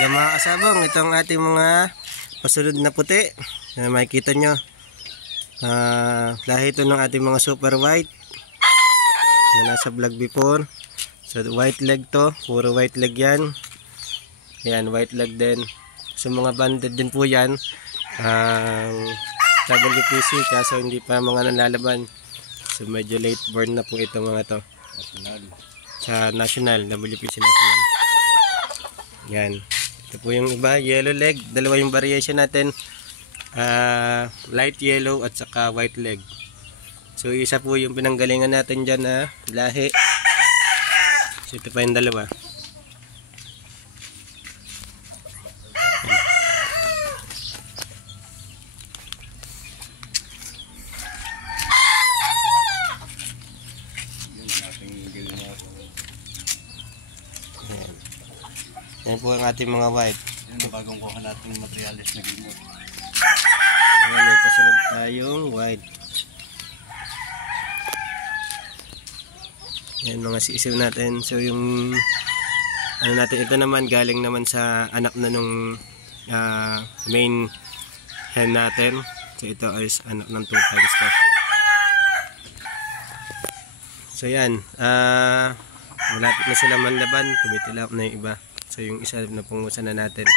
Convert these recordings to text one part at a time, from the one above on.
Yan mga kasabong, itong ating mga pasunod na puti na makikita nyo. Lahi ito ng ating mga super white na nasa vlog before. So white leg to, puro white leg yan. Yan, white leg din. So mga banded din po yan. WPC kaso hindi pa mga nalalaban. So medyo late born na po itong mga to. National. Sa national, WPC national. Yan. Ito po yung iba, yellow leg. Dalawa yung variation natin. Light yellow at saka white leg. So isa po yung pinanggalingan natin dyan na lahi. So ito pa yung dalawa. Yan po ang ating mga white. Yan ang bagong kuha natin ng materialis na gilmot. Ayan, may pasunod tayong white. Yan mga sisiw natin. So yung ano natin, ito naman galing naman sa anak na nung main hen natin. So ito is anak ng 2 times to. So yan, malapit na sila manlaban. Tumitilap na yung iba. So yung isa na pungusan na natin.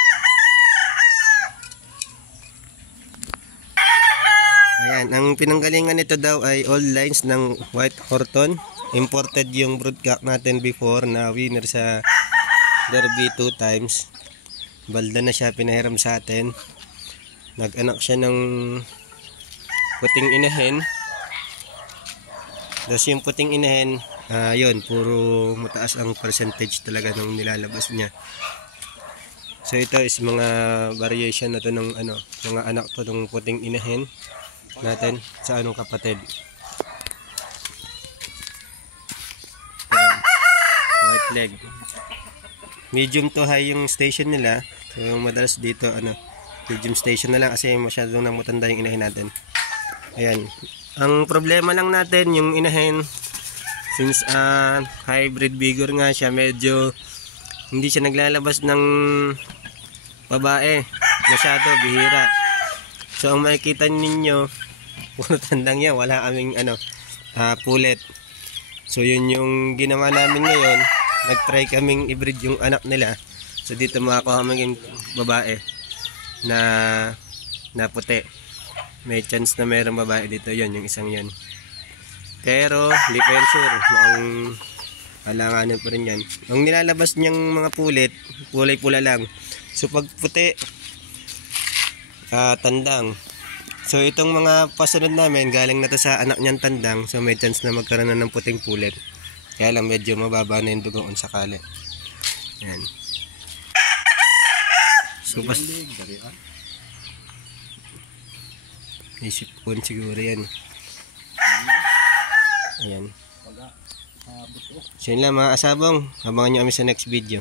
Ayan, ang pinanggalingan nito daw ay all lines ng White Horton. Imported yung broodcock natin before na winner sa Derby 2 times. Balda na siya, pinahiram sa atin. Nag-anak siya ng puting inahin. Tapos yung puting inahin, yun, puro mataas ang percentage talaga nung nilalabas niya. So ito is mga variation na to ng ano, mga anak to ng puting inahin natin sa anong kapatid. White leg. Medium to high yung station nila. So madalas dito ano, medium station na lang kasi masyadong namutanda yung inahin natin. Ayan. Ang problema lang natin yung inahin, since hybrid vigor nga siya, medyo hindi siya naglalabas ng babae. Masyado, bihira. So ang makikita ninyo, puro tandang yan, wala kaming ano, pulet. So yun yung ginawa namin ngayon, nag-try kaming i-breed yung anak nila. So dito makakuha kami yung babae na puti. May chance na mayroong babae dito, yon yung isang yan. Pero hindi pa yan sure, mukhang alanganin pa rin yan. Ang nilalabas niyang mga pulit, kulay pula lang. So pag puti, tandang. So itong mga pasunod namin, galing na to sa anak niyang tandang. So may chance na magkaroon na ng puting pulit. Kaya lang medyo mababa na yung dugoon sakali. Yan. So pas isip ko siguro yan. Ayan. So yun lang mga asabong, abangan nyo kami sa next video.